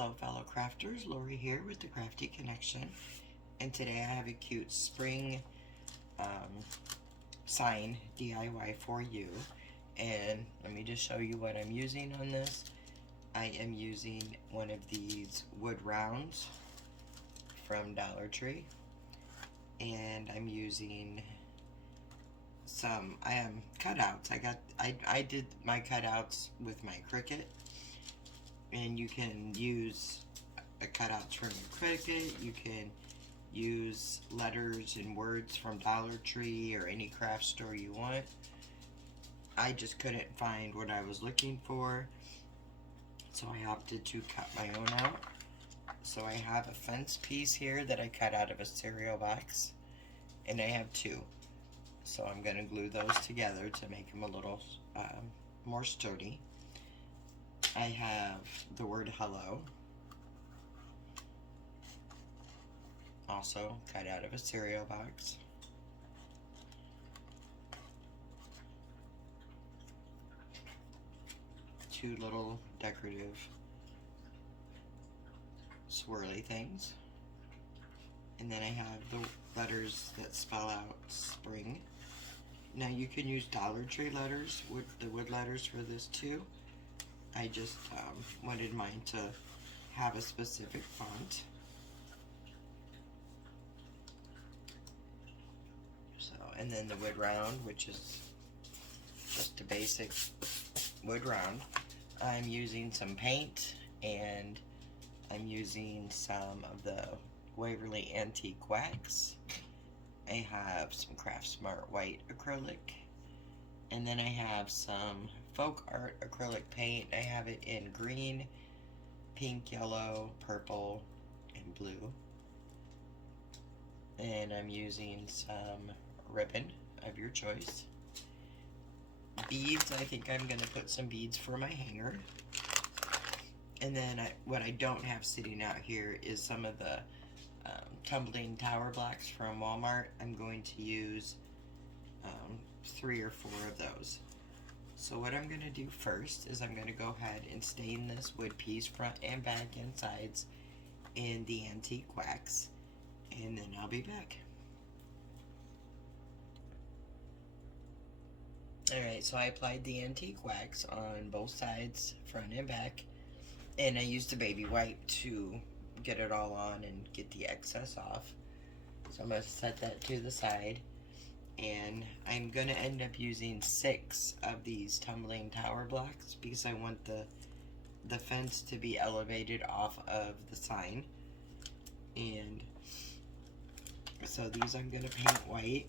Hello fellow crafters, Lori here with the Crafty Connection, and today I have a cute spring sign DIY for you. And let me just show you what I'm using on this. I am using one of these wood rounds from Dollar Tree, and I'm using some cutouts. I did my cutouts with my Cricut, and you can use the cutouts from your Cricut. You can use letters and words from Dollar Tree or any craft store you want. I just couldn't find what I was looking for, so I opted to cut my own out. So I have a fence piece here that I cut out of a cereal box, and I have two. So I'm going to glue those together to make them a little more sturdy. I have the word hello, also cut out of a cereal box. Two little decorative swirly things. And then I have the letters that spell out spring. Now you can use Dollar Tree letters, the wood letters for this too. I just wanted mine to have a specific font. So, and then the wood round, which is just a basic wood round. I'm using some paint, and I'm using some of the Waverly Antique Wax. I have some Craft Smart white acrylic, and then I have some Folk Art acrylic paint. I have it in green, pink, yellow, purple, and blue. And I'm using some ribbon of your choice. Beads, I think I'm going to put some beads for my hanger. And then what I don't have sitting out here is some of the tumbling tower blocks from Walmart. I'm going to use 3 or 4 of those. So what I'm going to do first is I'm going to go ahead and stain this wood piece front and back and sides in the antique wax, and then I'll be back. Alright, so I applied the antique wax on both sides, front and back, and I used a baby wipe to get it all on and get the excess off. So I'm going to set that to the side, and I'm going to end up using 6 of these tumbling tower blocks because I want the fence to be elevated off of the sign. And so these I'm going to paint white,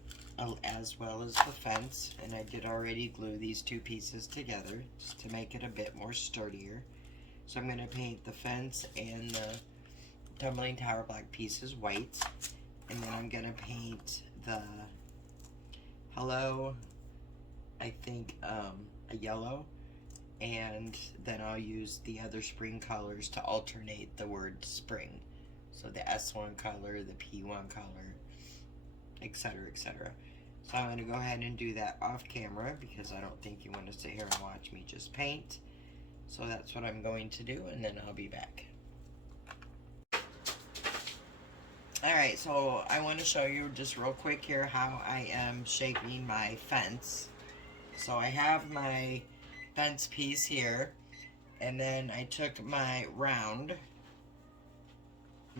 as well as the fence, and I did already glue these 2 pieces together just to make it a bit more sturdier. So I'm going to paint the fence and the tumbling tower block pieces white, and then I'm going to paint the hello, I think a yellow, and then I'll use the other spring colors to alternate the word spring. So the S1 color, the P1 color, etc., etc. So I'm going to go ahead and do that off camera because I don't think you want to sit here and watch me just paint. So that's what I'm going to do, and then I'll be back. Alright, so I want to show you just real quick here how I am shaping my fence. So I have my fence piece here, and then I took my round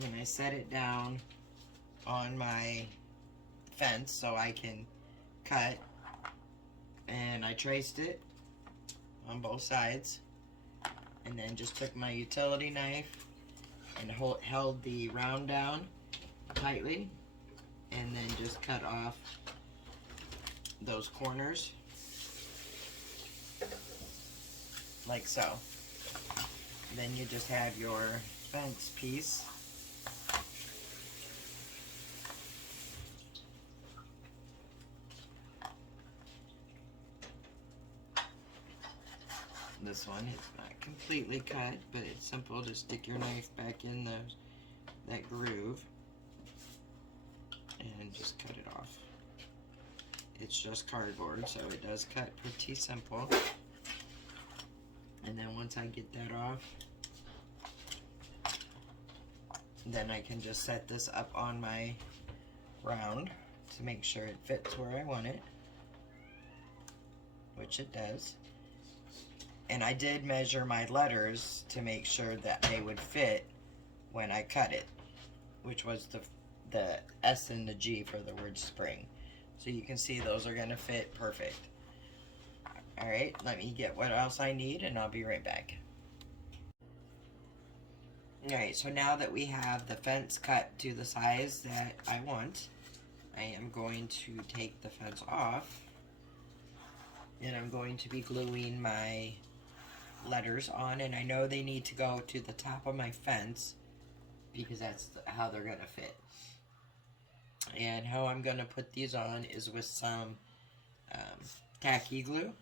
and I set it down on my fence so I can cut, and I traced it on both sides, and then just took my utility knife and held the round down tightly, and then just cut off those corners like so. Then you just have your fence piece. This one is not completely cut, but it's simple. Just stick your knife back in that groove and just cut it off. It's just cardboard, so it does cut pretty simple. And then once I get that off, Then I can just set this up on my round to make sure it fits where I want it, which it does. And I did measure my letters to make sure that they would fit when I cut it, which was the S and the G for the word spring. So you can see those are gonna fit perfect. All right, let me get what else I need and I'll be right back. All right, so now that we have the fence cut to the size that I want, I am going to take the fence off and I'm going to be gluing my letters on, and I know they need to go to the top of my fence because that's how they're gonna fit. And how I'm gonna put these on is with some tacky glue,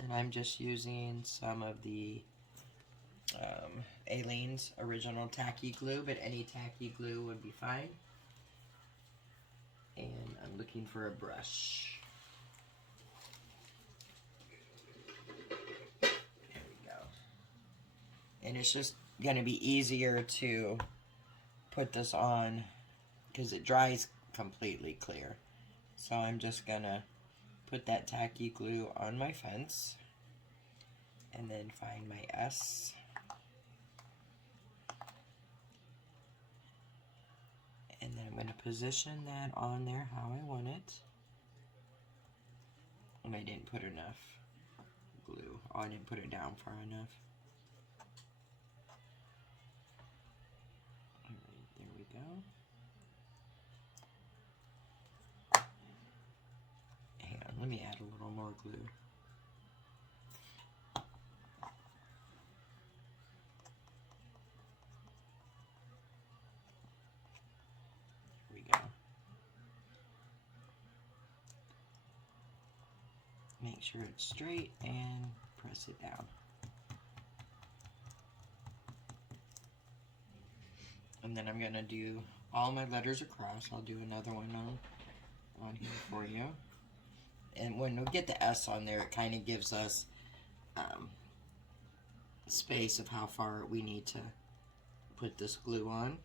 and I'm just using some of the Aleene's original tacky glue, but any tacky glue would be fine. And I'm looking for a brush. There we go. And it's just going to be easier to put this on because it dries completely clear. So I'm just going to put that tacky glue on my fence and then find my S. And then I'm going to position that on there how I want it. And I didn't put enough glue. Oh, I didn't put it down far enough. Alright, there we go. Hang on, let me add a little more glue. Make sure it's straight and press it down. And then I'm going to do all my letters across. I'll do another one on here for you. And when we get the S on there, it kind of gives us space of how far we need to put this glue on.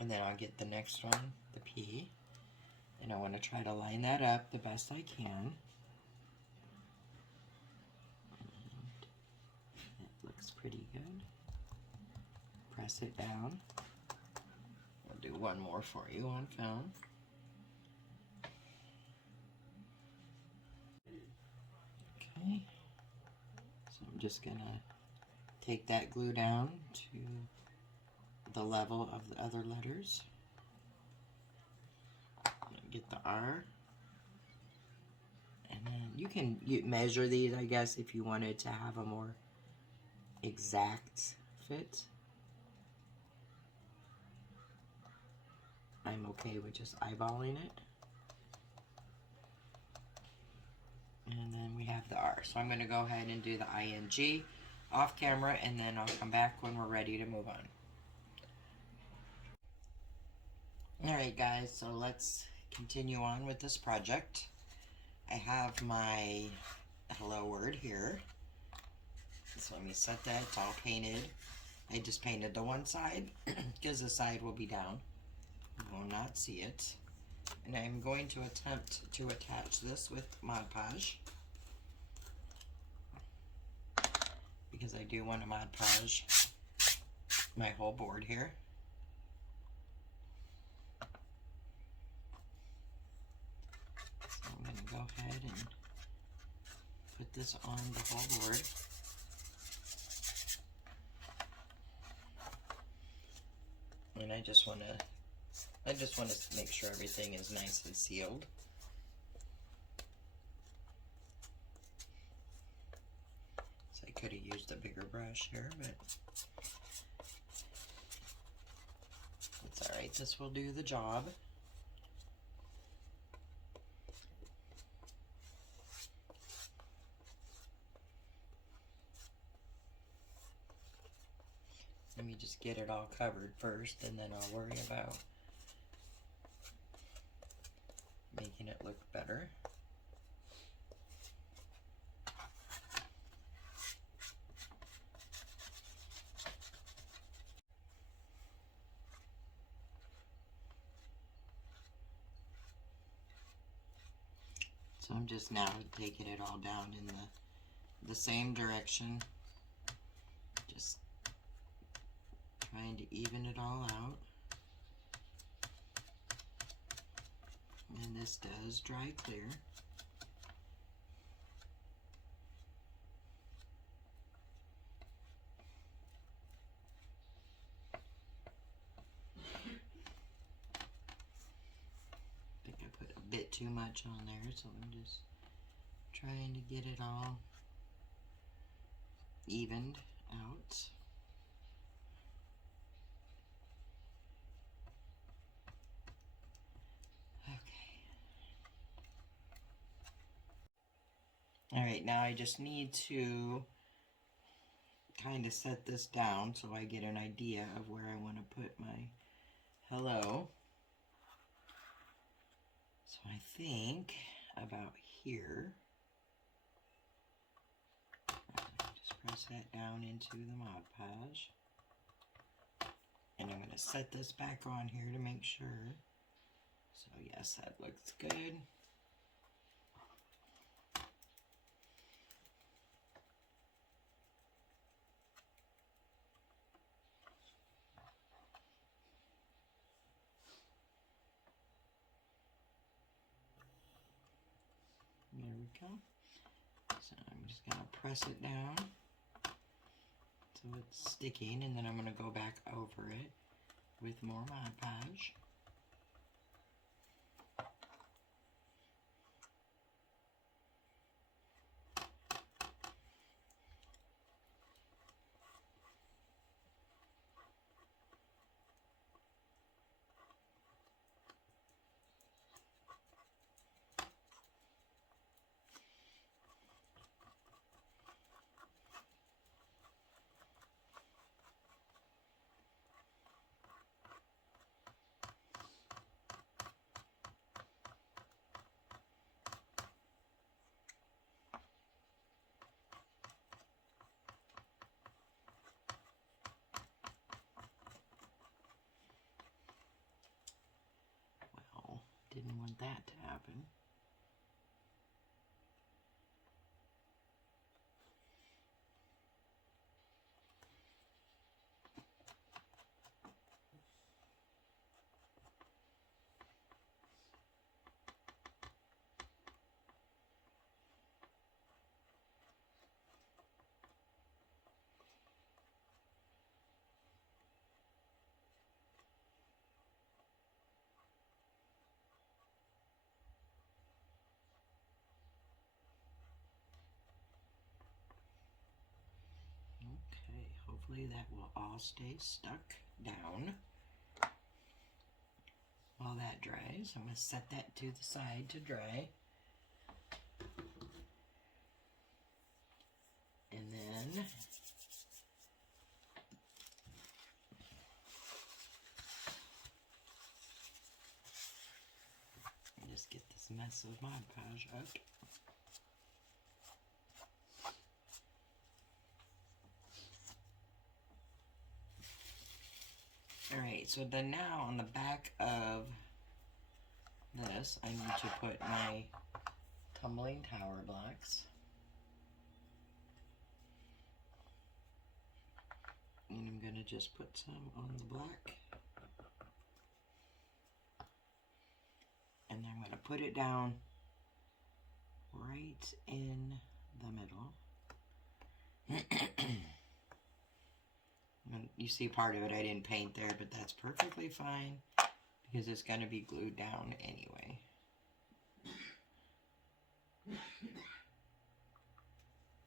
And then I'll get the next one, the P. And I want to try to line that up the best I can. And it looks pretty good. Press it down. I'll do one more for you on film. Okay. So I'm just going to take that glue down to the level of the other letters. Get the R, and then you can measure these, I guess, if you wanted to have a more exact fit. I'm okay with just eyeballing it. And then we have the R. So I'm going to go ahead and do the ING off camera, and then I'll come back when we're ready to move on. Alright guys, so let's continue on with this project. I have my hello word here. So let me set that. It's all painted. I just painted the one side because the side will be down. You will not see it. And I'm going to attempt to attach this with Mod Podge because I do want to Mod Podge my whole board here. I'm going to go ahead and put this on the whole board. And I just want to make sure everything is nice and sealed. So I could have used a bigger brush here, but it's alright, this will do the job. Let me just get it all covered first, and then I'll worry about making it look better. So I'm just now taking it all down in the same direction. Just trying to even it all out. And this does dry clear. I think I put a bit too much on there, so I'm just trying to get it all evened out. Alright, now I just need to kind of set this down so I get an idea of where I want to put my hello. So I think about here. Just press that down into the Mod Podge. And I'm going to set this back on here to make sure. So yes, that looks good. There we go. So I'm just going to press it down so it's sticking, and then I'm going to go back over it with more Mod Podge. Didn't want that to happen. Okay, hopefully that will all stay stuck down while that dries. I'm going to set that to the side to dry. And then just get this mess of Mod Podge out. Alright, so then now on the back of this, I need to put my tumbling tower blocks. And I'm going to just put some on the black. And I'm going to put it down right in the middle. You see part of it I didn't paint there, but that's perfectly fine because it's going to be glued down anyway.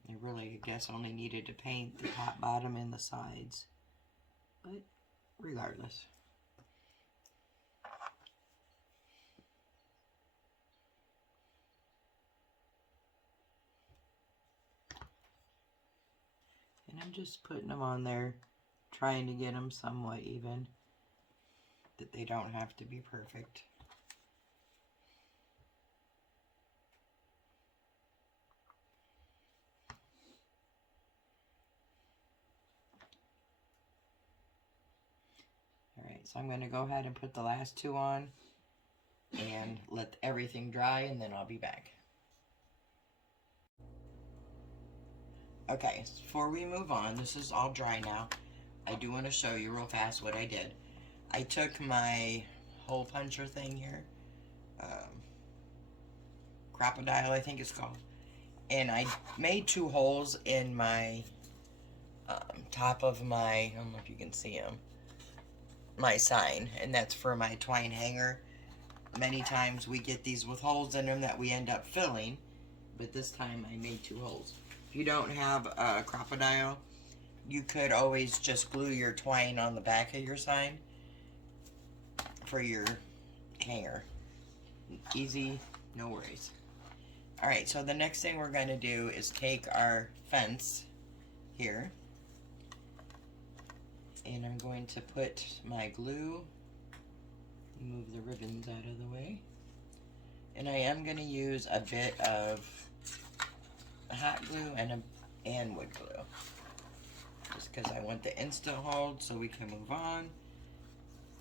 I really, I guess, only needed to paint the top, bottom, and the sides, but regardless. And I'm just putting them on there, trying to get them somewhat even, that they don't have to be perfect. Alright, so I'm going to go ahead and put the last two on and let everything dry, and then I'll be back. Okay, before we move on, this is all dry now. I do want to show you real fast what I did. I took my hole puncher thing here, crocodile I think it's called, and I made 2 holes in my top of my, I don't know if you can see them, my sign, and that's for my twine hanger. Many times we get these with holes in them that we end up filling, but this time I made 2 holes. If you don't have a crocodile, you could always just glue your twine on the back of your sign for your hanger. Easy, no worries. Alright, so the next thing we're going to do is take our fence here, and I'm going to put my glue, move the ribbons out of the way, and I am going to use a bit of hot glue and wood glue, just because I want the instant hold so we can move on,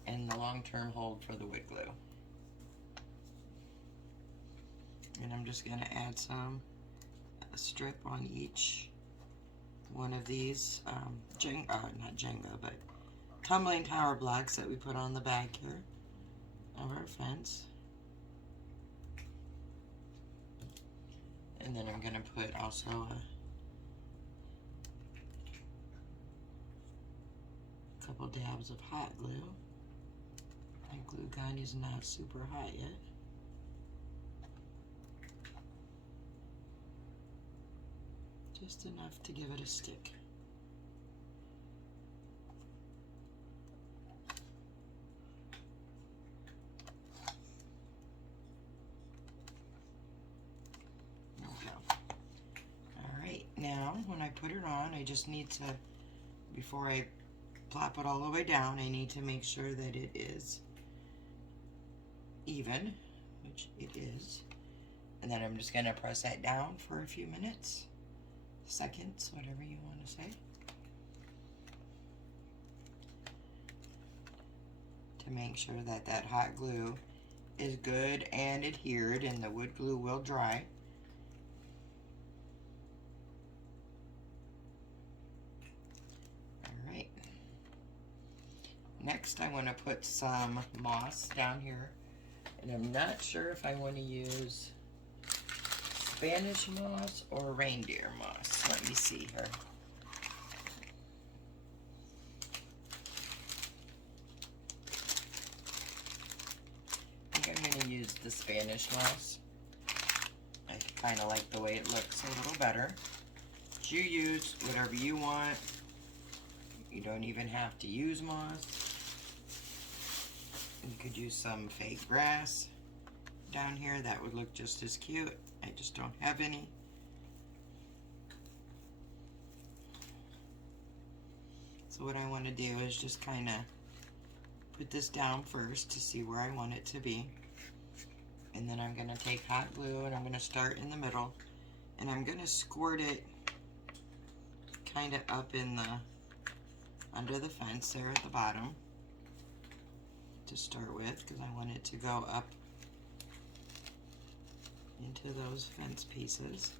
and the long-term hold for the wood glue. And I'm just going to add a strip on each one of these not Jenga, but tumbling tower blocks that we put on the back here of our fence. And then I'm going to put also a couple dabs of hot glue. My glue gun is not super hot yet. Just enough to give it a stick. There we go. Alright, now when I put it on, I just need to, before I plop it all the way down, I need to make sure that it is even, which it is. And then I'm just going to press that down for a few minutes. Seconds, whatever you want to say, to make sure that that hot glue is good and adhered, and the wood glue will dry. Alright, next I want to put some moss down here, and I'm not sure if I want to use Spanish moss or reindeer moss. Let me see here. I think I'm going to use the Spanish moss. I kind of like the way it looks a little better. But you use whatever you want. You don't even have to use moss. You could use some fake grass down here. That would look just as cute. I just don't have any. So what I want to do is just kind of put this down first to see where I want it to be. And then I'm going to take hot glue and I'm going to start in the middle. And I'm going to squirt it kind of up in the, under the fence there at the bottom to start with, because I want it to go up into those fence pieces.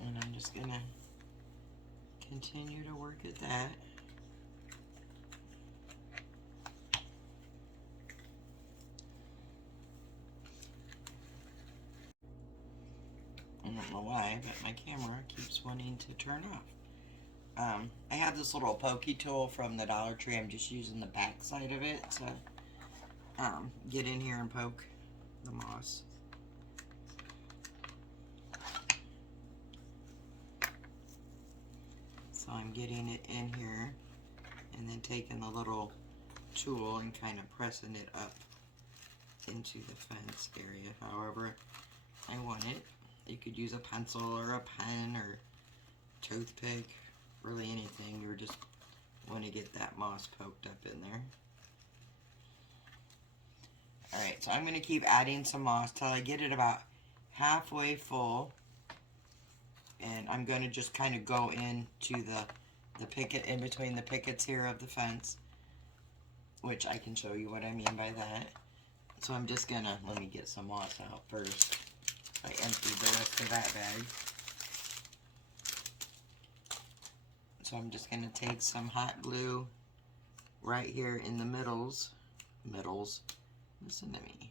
And I'm just gonna continue to work at that. I don't know why, but my camera keeps wanting to turn off. I have this little pokey tool from the Dollar Tree. I'm just using the back side of it to get in here and poke the moss. So I'm getting it in here and then taking the little tool and kind of pressing it up into the fence area however I want it. You could use a pencil or a pen or toothpick, really anything. You just want to get that moss poked up in there. Alright, so I'm going to keep adding some moss till I get it about halfway full. And I'm going to just kind of go into the picket, in between the pickets here of the fence. Which I can show you what I mean by that. So I'm just going to, let me get some moss out first. So I emptied the rest of that bag. So I'm just going to take some hot glue right here in the middles, listen to me,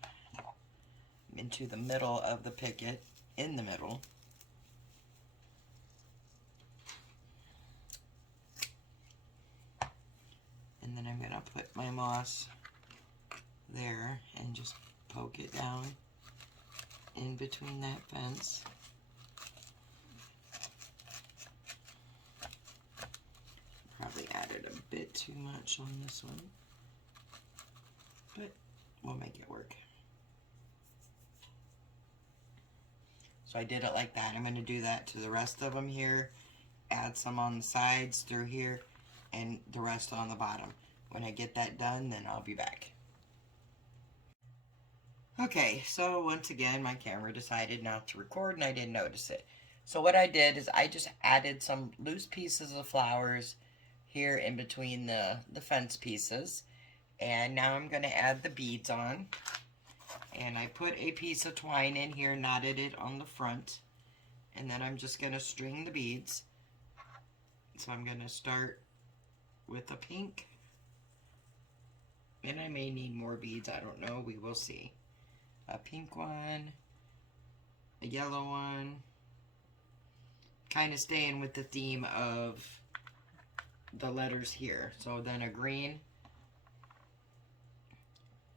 into the middle of the picket, in the middle. And then I'm going to put my moss there and just poke it down in between that fence. Probably added a bit too much on this one, but we'll make it work. So I did it like that. I'm going to do that to the rest of them here, add some on the sides through here, and the rest on the bottom. When I get that done, then I'll be back. Okay, so once again, my camera decided not to record and I didn't notice it. So what I did is I just added some loose pieces of flowers here in between the fence pieces. And now I'm going to add the beads on. And I put a piece of twine in here, knotted it on the front. And then I'm just going to string the beads. So I'm going to start with a pink. And I may need more beads, I don't know, we will see. A pink one, a yellow one. Kind of staying with the theme of the letters here. So then a green.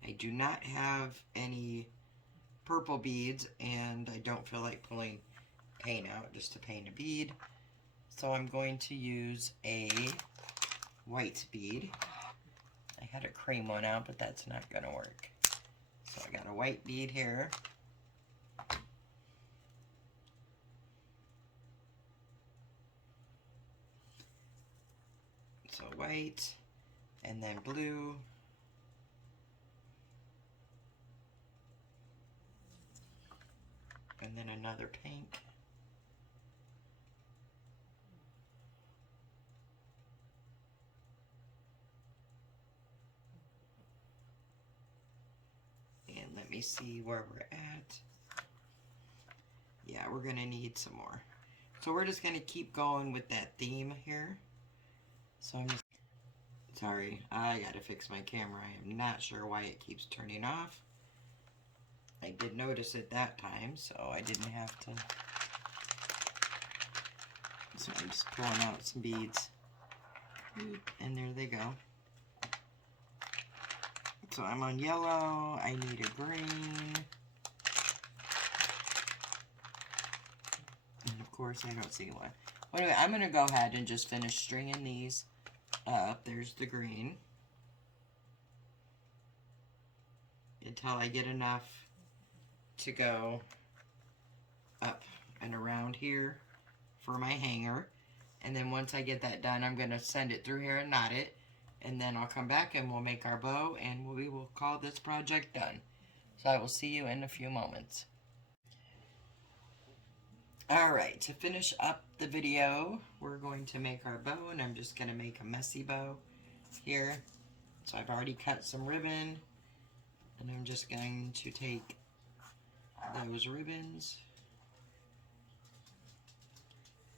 I do not have any purple beads and I don't feel like pulling paint out just to paint a bead. So I'm going to use a white bead. I had a cream one out, but that's not going to work. So I got a white bead here. So white, and then blue, and then another pink, and let me see where we're at. Yeah, we're gonna need some more. So we're just gonna keep going with that theme here. So I'm just, sorry, I gotta fix my camera. I am not sure why it keeps turning off. I did notice it that time, so I didn't have to. So I'm just pulling out some beads. And there they go. So I'm on yellow, I need a green. And of course I don't see one. Well, anyway, I'm gonna go ahead and just finish stringing these up. There's the green. Until I get enough to go up and around here for my hanger. And then once I get that done, I'm gonna send it through here and knot it. And then I'll come back and we'll make our bow and we will call this project done. So I will see you in a few moments. Alright, to finish up the video, we're going to make our bow, and I'm just going to make a messy bow here. So I've already cut some ribbon, and I'm just going to take those ribbons,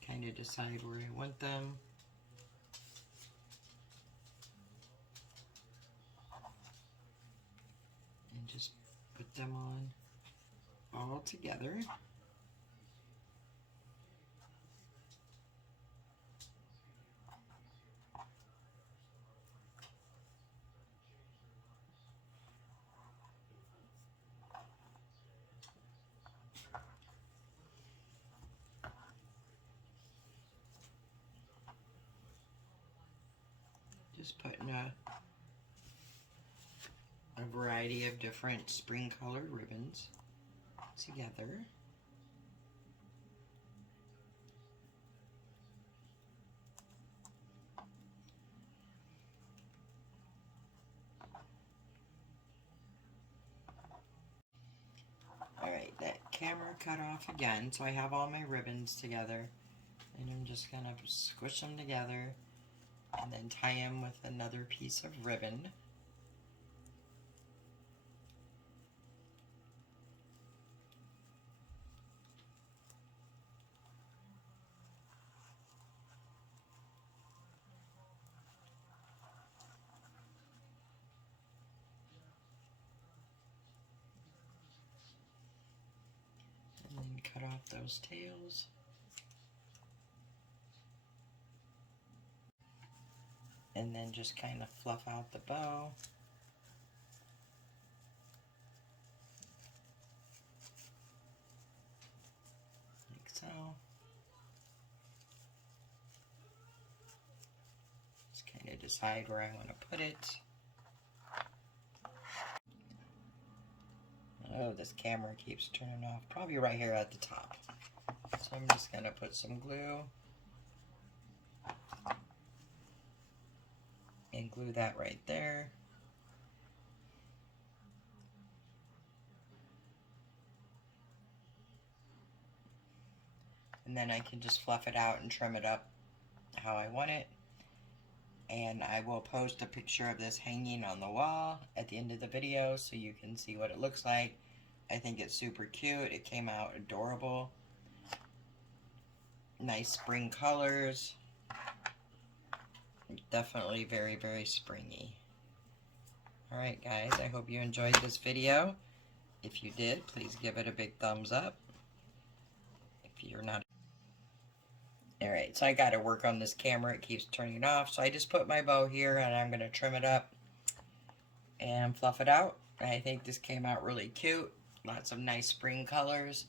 kind of decide where I want them. And just put them on all together. Just putting a variety of different spring colored ribbons together. Alright, that camera cut off again, so I have all my ribbons together, and I'm just gonna squish them together and then tie them with another piece of ribbon. cut off those tails. And then just kind of fluff out the bow. Like so. Just kind of decide where I want to put it. Oh, this camera keeps turning off. Probably right here at the top. So I'm just going to put some glue. And glue that right there. And then I can just fluff it out and trim it up how I want it. And I will post a picture of this hanging on the wall at the end of the video so you can see what it looks like. I think it's super cute. It came out adorable. Nice spring colors. Definitely very, very springy. Alright guys, I hope you enjoyed this video. If you did, please give it a big thumbs up. If you're not... Alright, so I got to work on this camera. It keeps turning off. So I just put my bow here and I'm going to trim it up and fluff it out. I think this came out really cute. Lots of nice spring colors.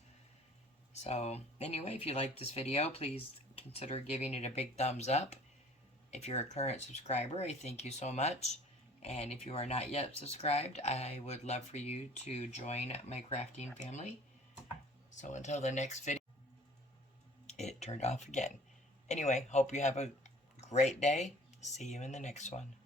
So anyway, if you like this video, please consider giving it a big thumbs up. If you're a current subscriber, I thank you so much. And if you are not yet subscribed, I would love for you to join my crafting family. So until the next video, it turned off again. Anyway, hope you have a great day. See you in the next one.